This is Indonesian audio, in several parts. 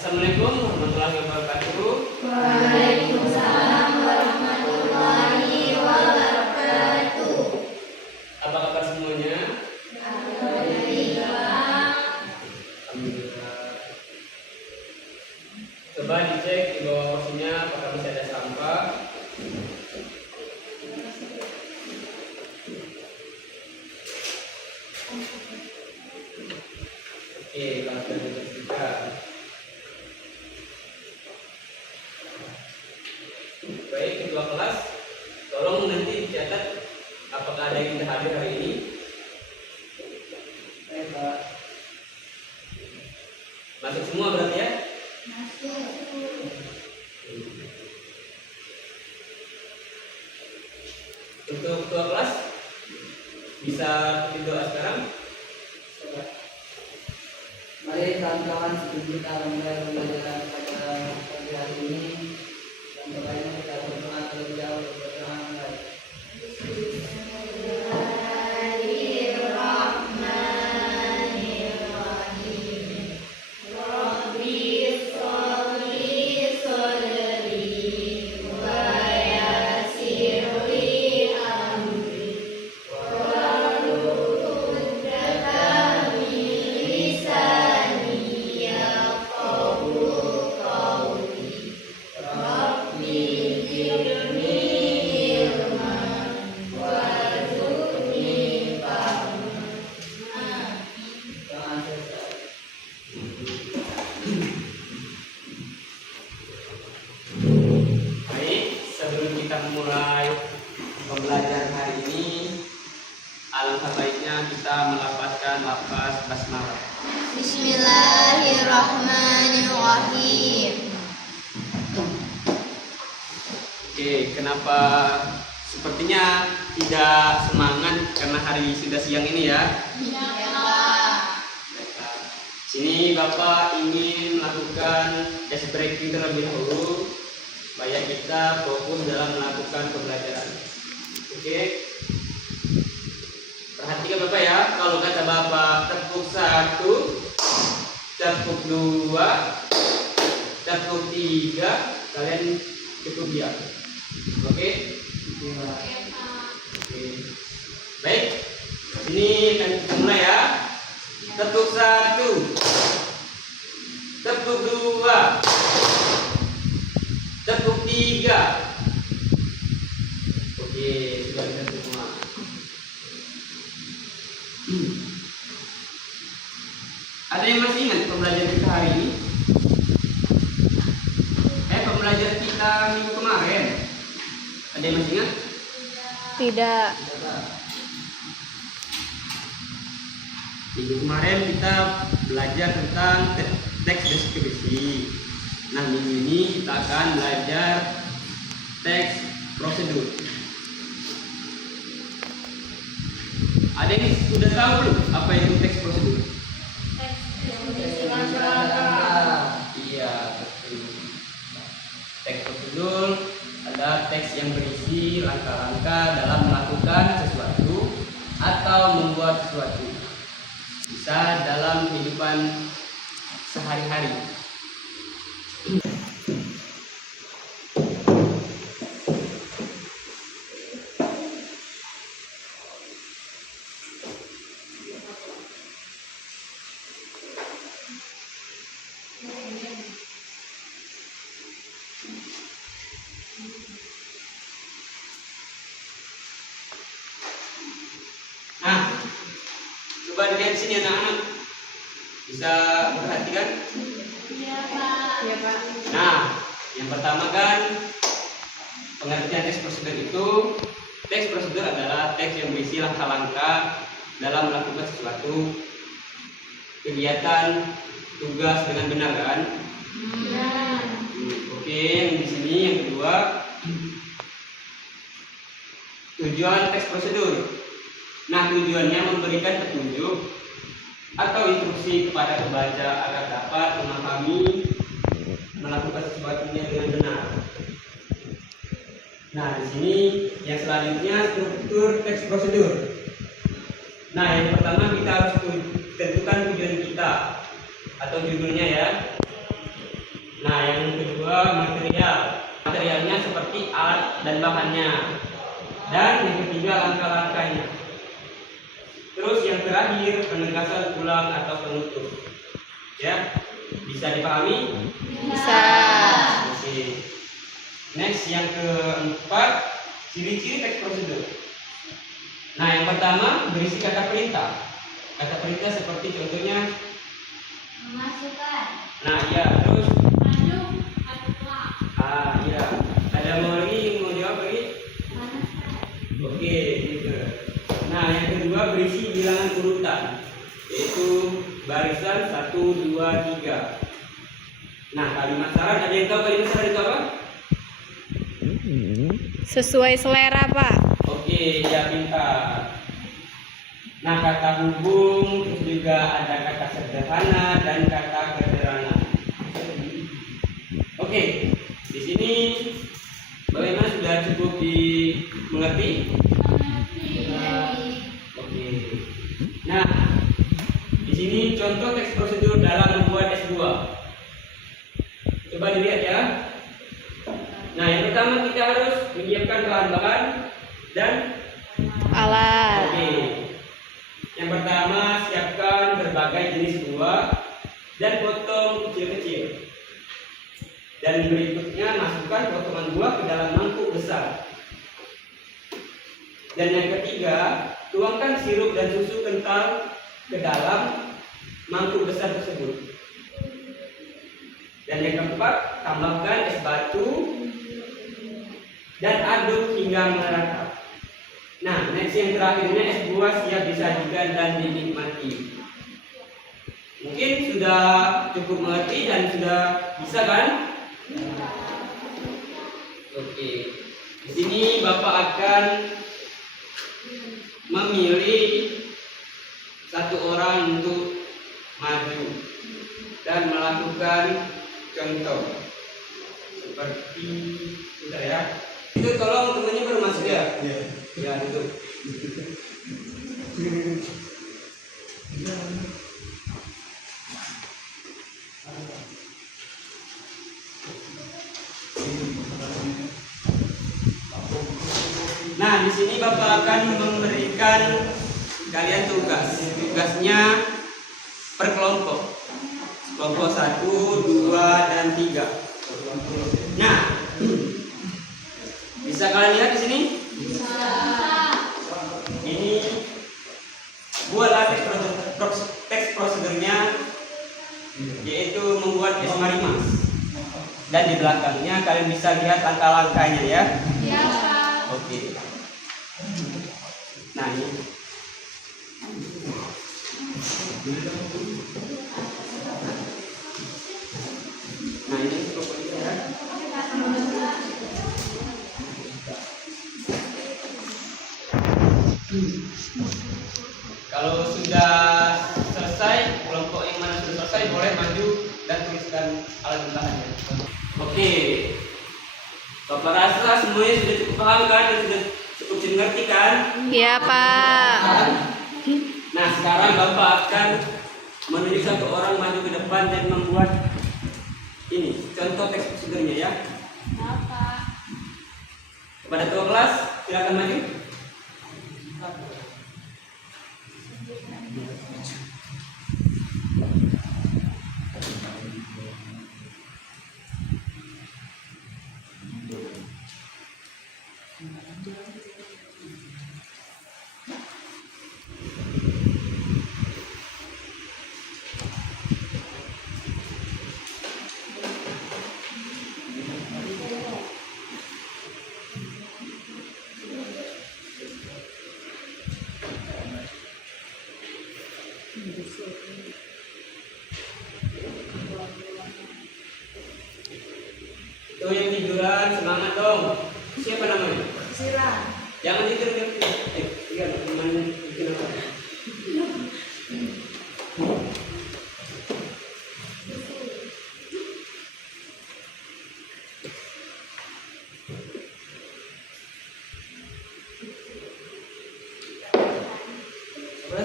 Assalamualaikum warahmatullahi wabarakatuh. Waalaikumsalam warahmatullahi wabarakatuh. Apa kabar semuanya? Alhamdulillah. Alhamdulillah. Coba dicek di bawah kursinya apakah masih ada sampah. Oke, kalau sudah dibersihkan. Baik, ketua kelas, tolong nanti dicatat apakah ada yang tidak hadir hari ini. Baik, Pak. Masuk semua berarti ya? Masuk. Untuk ketua kelas, bisa berdoa sekarang? Mari kawan-kawan sebelum kita mulai pembelajaran pada pagi hari ini, dan doanya kita berdoa terlebih dahulu. Berdoa mulai. Baik, sebelum kita mulai pembelajaran hari ini, alangkah baiknya kita melafazkan lafaz basmalah. Bismillahirrahmanirrahim. Oke, kenapa sepertinya tidak semangat karena hari sudah siang ini ya? Sini Bapak ingin melakukan desk breaking terlebih dahulu supaya kita fokus dalam melakukan pembelajaran. Oke. Perhatikan Bapak ya, kalau kata Bapak tepuk 1, tepuk 2, tepuk 3, kalian cukup diam. Oke? Oke. Baik. Ini akan kita mulai ya. Tepuk 1, tepuk 2, tepuk 3. Oke, sudah bisa semua. Ada yang masih ingat pembelajaran kita hari ini? Pembelajaran kita minggu kemarin. Ada yang masih ingat? Tidak. Minggu kemarin kita belajar tentang teks deskripsi. Nah, minggu ini kita akan belajar teks prosedur. Ada yang sudah tahu belum apa itu teks prosedur? Iya, betul. Teks prosedur adalah teks yang berisi langkah-langkah dalam melakukan sesuatu atau membuat sesuatu. Bisa dalam kehidupan sehari-hari. Nah, coba dilihat sini anak-anak. Bisa perhatikan? Iya, Pak. Nah, yang pertama kan pengertian teks prosedur itu. Teks prosedur adalah teks yang berisi langkah-langkah dalam melakukan sesuatu kegiatan, tugas dengan benar kan? Iya. Oke, yang di sini yang kedua tujuan teks prosedur. Nah, tujuannya memberikan petunjuk atau instruksi kepada pembaca agar dapat memahami melakukan sesuatunya dengan benar. Nah, di sini yang selanjutnya struktur teks prosedur. Nah, yang pertama kita harus tentukan tujuan kita atau judulnya ya. seperti alat dan bahannya. Dan yang ketiga langkah-langkahnya. Terus yang terakhir penegasan ulang atau penutup. Ya, bisa dipahami? Bisa. Oke. Next yang keempat, ciri-ciri teks prosedur. Nah, yang pertama berisi kata perintah. Kata perintah seperti contohnya. Memasukkan. Nah, ya, terus. Maju. Masuklah. Ya. Ada mau lagi yang mau jawab lagi? Oke, gitu. Nah, yang kedua berisi bilangan urutan, yaitu barisan 1, 2, 3. Nah, kalimat syarat, ada yang tahu kalimat syarat itu apa? Sesuai selera, Pak. Oke, ya pintar. Nah, kata hubung, terus juga ada kata sederhana dan kata sederhana. Oke, di sini bagaimana, sudah cukup dimengerti? Oke. Nah, di sini contoh teks prosedur dalam membuat S2. Coba dilihat ya. Nah, yang pertama kita harus menyiapkan bahan-bahan dan Alat. oke. Yang pertama, siapkan berbagai jenis buah dan potong kecil-kecil. Dan berikutnya masukkan potongan buah ke dalam mangkuk besar. Dan yang ketiga, tuangkan sirup dan susu kental ke dalam mangkuk besar tersebut. Dan yang keempat, tambahkan es batu dan aduk hingga merata. Nah, next yang terakhirnya es buah siap disajikan dan dinikmati. Mungkin sudah cukup mengerti dan sudah bisa kan? Oke. Di sini Bapak akan memilih satu orang untuk maju dan melakukan contoh seperti sudah ya. Itu tolong temannya baru masuk ya. Ya itu. Nah, di sini Bapak akan memberikan kalian tugas. Tugasnya per kelompok. Kelompok 1, 2, dan 3. Nah, bisa kalian lihat di sini? Bisa. Ini buatlah teks prosedurnya, yaitu membuat es marimas. Dan di belakangnya kalian bisa lihat langkah-langkahnya ya. Ya, Pak. Oke. Nah, ini. Nah, ini pokoknya ya. Kalau sudah selesai, kelompok yang mana sudah selesai boleh maju dan tuliskan alat bahannya. Oke. Bapak rasa semuanya sudah cukup paham kan dan sudah cukup mengerti kan? Iya, Pak. Nah, sekarang Bapak akan menunjuk satu orang maju ke depan dan membuat ini contoh teks prosedurnya ya. Pak. Kepada ketua kelas, silakan maju. Itu yang tiduran, semangat dong. Siapa namanya? Sila. Jangan tidur, jangan tidur. Iya, temannya bikin apa? Apa?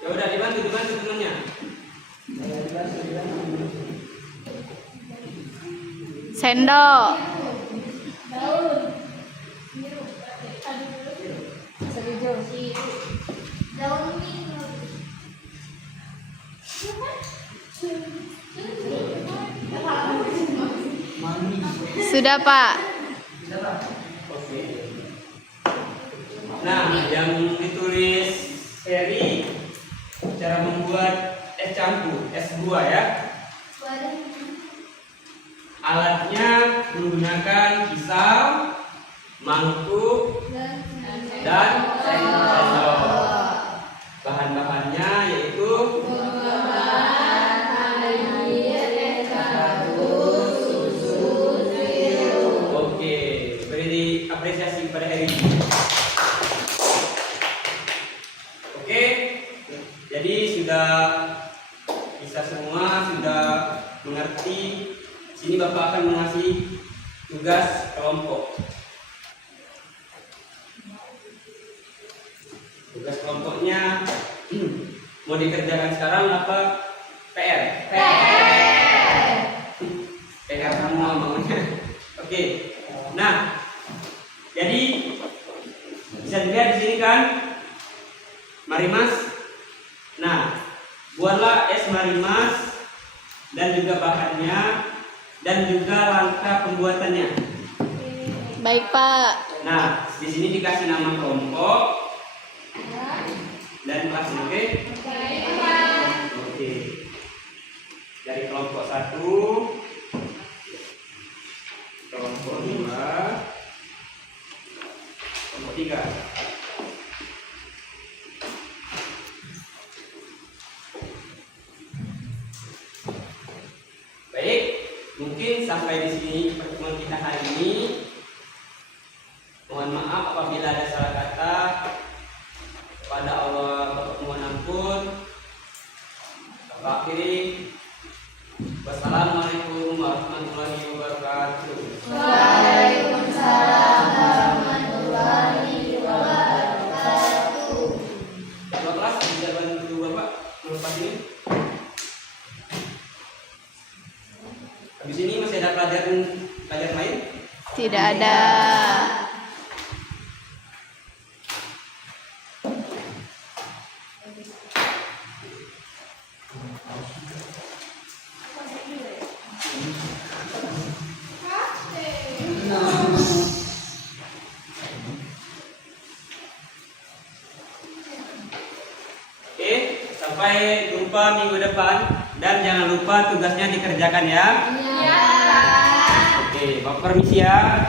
Ya udah Sendok. Sudah, Pak. Oke. Nah, yang ditulis seri cara membuat es campur, es buah ya. Alatnya menggunakan pisau, mangkuk, dan sendok. Bahan-bahannya yaitu oke, beri apresiasi pada hari ini. Oke, jadi sudah bisa semua, sudah mengerti. Sini Bapak akan mengasih tugas kelompok. Tugas kelompoknya mau dikerjakan sekarang apa? PR. PR semua maunya. Oke. Nah, jadi bisa dilihat di sini kan, marimas. Nah, buatlah es marimas dan juga bahannya dan juga langkah pembuatannya. Baik, Pak. Nah, di sini dikasih nama kelompok dan kelas, oke? Oke. Dari kelompok 1, kelompok 2, kelompok 3. Baik, mungkin sampai di sini pertemuan kita hari ini. Mohon maaf apabila ada salah kata. Kepada Allah Bapak mohon ampun. Bapak akhiri. Wassalamualaikum warahmatullahi wabarakatuh. Waalaikumsalam warahmatullahi wabarakatuh. Bapak kelas bisa bantu Bapak melepas ini. Habis ini masih ada pelajaran lain? Tidak ada. Oke, sampai jumpa minggu depan dan jangan lupa tugasnya dikerjakan ya. Iya. Oke, Bapak permisi ya.